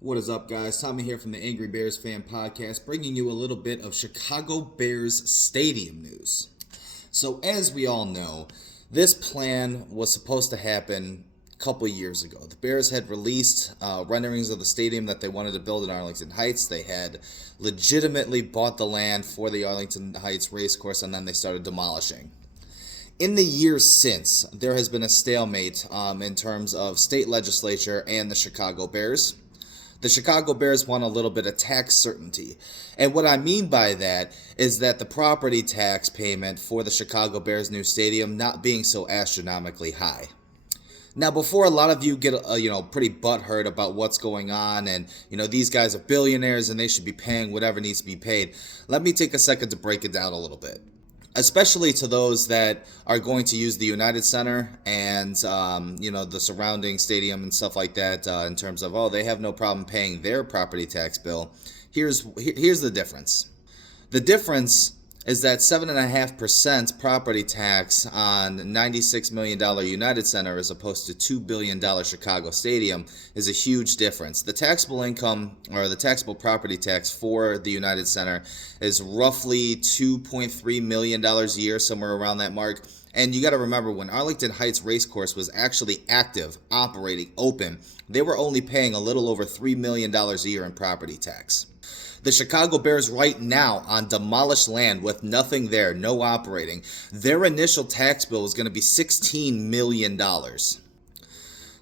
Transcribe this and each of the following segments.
What is up, guys? Tommy here from the Angry Bears Fan Podcast, bringing you a little bit of Chicago Bears stadium news. So, as we all know, this plan was supposed to happen a couple years ago. The Bears had released renderings of the stadium that they wanted to build in Arlington Heights. They had legitimately bought the land for the Arlington Heights racecourse, and then they started demolishing. In the years since, there has been a stalemate in terms of state legislature and the Chicago Bears. The Chicago Bears want a little bit of tax certainty. And what I mean by that is that the property tax payment for the Chicago Bears new stadium not being so astronomically high. Now, before a lot of you get, pretty butthurt about what's going on and, these guys are billionaires and they should be paying whatever needs to be paid, let me take a second to break it down a little bit, especially to those that are going to use the United Center and the surrounding stadium and stuff like that in terms of, they have no problem paying their property tax bill. Here's the difference. The difference is that 7.5% property tax on $96 million United Center as opposed to $2 billion Chicago Stadium is a huge difference. The taxable income or the taxable property tax for the United Center is roughly $2.3 million a year, somewhere around that mark. And you got to remember, when Arlington Heights Racecourse was actually active, operating, open, they were only paying a little over $3 million a year in property tax. The Chicago Bears right now on demolished land with nothing there, no operating, their initial tax bill is going to be $16 million.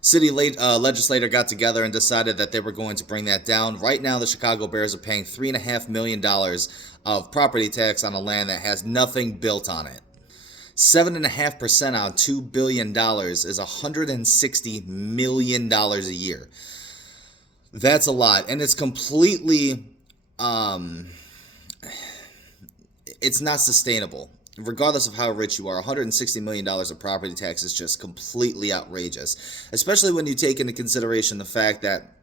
City legislator got together and decided that they were going to bring that down. Right now, the Chicago Bears are paying $3.5 million of property tax on a land that has nothing built on it. 7.5% on $2 billion is $160 million a year. That's a lot, and it's completely it's not sustainable. Regardless of how rich you are, $160 million of property tax is just completely outrageous, especially when you take into consideration the fact that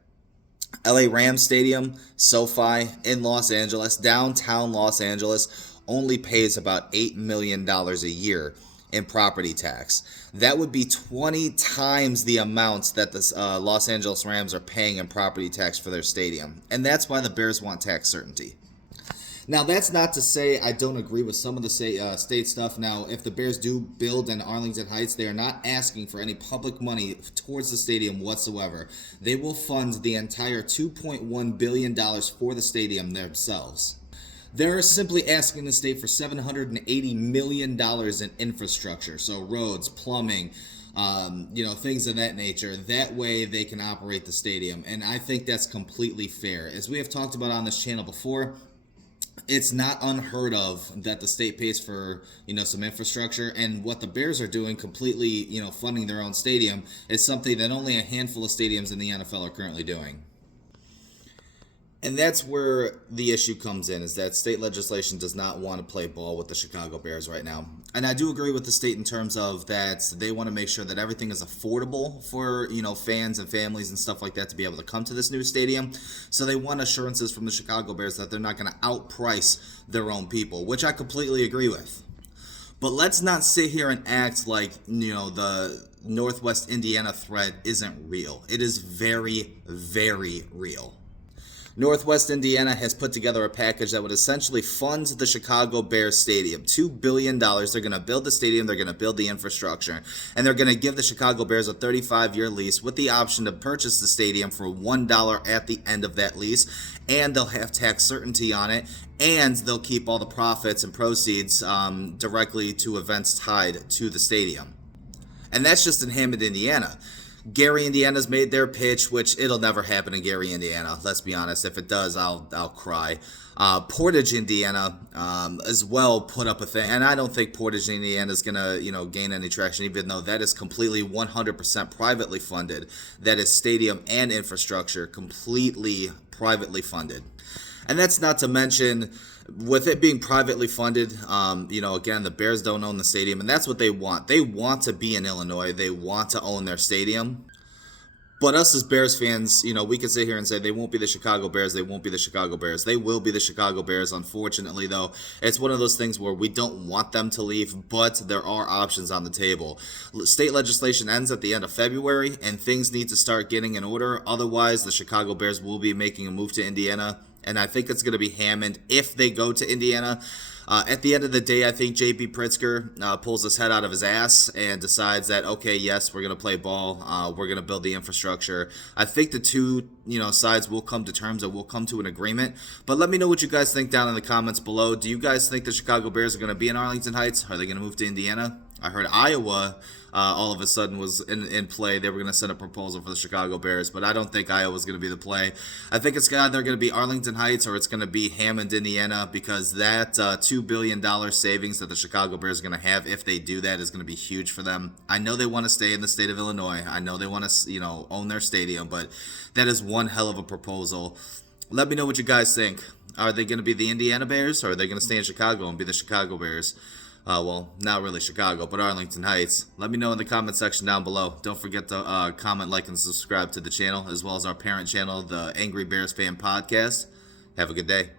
LA Rams Stadium, SoFi in Los Angeles, downtown Los Angeles, only pays about $8 million a year in property tax. That would be 20 times the amounts that the Los Angeles Rams are paying in property tax for their stadium. And that's why the Bears want tax certainty. Now, that's not to say I don't agree with some of the state stuff. Now, if the Bears do build in Arlington Heights, they are not asking for any public money towards the stadium whatsoever. They will fund the entire $2.1 billion for the stadium themselves. They're simply asking the state for $780 million in infrastructure, so roads, plumbing, things of that nature. That way they can operate the stadium, and I think that's completely fair. As we have talked about on this channel before, it's not unheard of that the state pays for, some infrastructure, and what the Bears are doing, completely, funding their own stadium, is something that only a handful of stadiums in the NFL are currently doing. And that's where the issue comes in, is that state legislation does not want to play ball with the Chicago Bears right now. And I do agree with the state in terms of that they want to make sure that everything is affordable for, fans and families and stuff like that to be able to come to this new stadium. So they want assurances from the Chicago Bears that they're not going to outprice their own people, which I completely agree with. But let's not sit here and act like, the Northwest Indiana threat isn't real. It is very, very real. Northwest Indiana has put together a package that would essentially fund the Chicago Bears stadium. $2 billion. They're going to build the stadium. They're going to build the infrastructure. And they're going to give the Chicago Bears a 35-year lease with the option to purchase the stadium for $1 at the end of that lease. And they'll have tax certainty on it. And they'll keep all the profits and proceeds directly to events tied to the stadium. And that's just in Hammond, Indiana. Gary, Indiana's made their pitch, which it'll never happen in Gary, Indiana. Let's be honest. If it does, I'll cry. Portage, Indiana, as well put up a thing, and I don't think Portage, Indiana is gonna, gain any traction, even though that is completely 100% privately funded. That is stadium and infrastructure completely privately funded, and that's not to mention, with it being privately funded, again, the Bears don't own the stadium, and that's what they want. They want to be in Illinois. They want to own their stadium. But us as Bears fans, we can sit here and say they won't be the Chicago Bears. They won't be the Chicago Bears. They will be the Chicago Bears. Unfortunately, though, it's one of those things where we don't want them to leave, but there are options on the table. State legislation ends at the end of February, and things need to start getting in order. Otherwise, the Chicago Bears will be making a move to Indiana, and I think it's going to be Hammond if they go to Indiana. At the end of the day, I think J.B. Pritzker pulls his head out of his ass and decides that, okay, yes, we're going to play ball. We're going to build the infrastructure. I think the two, sides will come to terms and will come to an agreement. But let me know what you guys think down in the comments below. Do you guys think the Chicago Bears are going to be in Arlington Heights? Are they going to move to Indiana? I heard Iowa all of a sudden was in play. They were going to send a proposal for the Chicago Bears, but I don't think Iowa's going to be the play. I think it's either going to be Arlington Heights or it's going to be Hammond, Indiana, because that $2 billion savings that the Chicago Bears are going to have if they do that is going to be huge for them. I know they want to stay in the state of Illinois. I know they want to, own their stadium, but that is one hell of a proposal. Let me know what you guys think. Are they going to be the Indiana Bears, or are they going to stay in Chicago and be the Chicago Bears? Well, not really Chicago, but Arlington Heights. Let me know in the comment section down below. Don't forget to comment, like, and subscribe to the channel, as well as our parent channel, the Angry Bears Fan Podcast. Have a good day.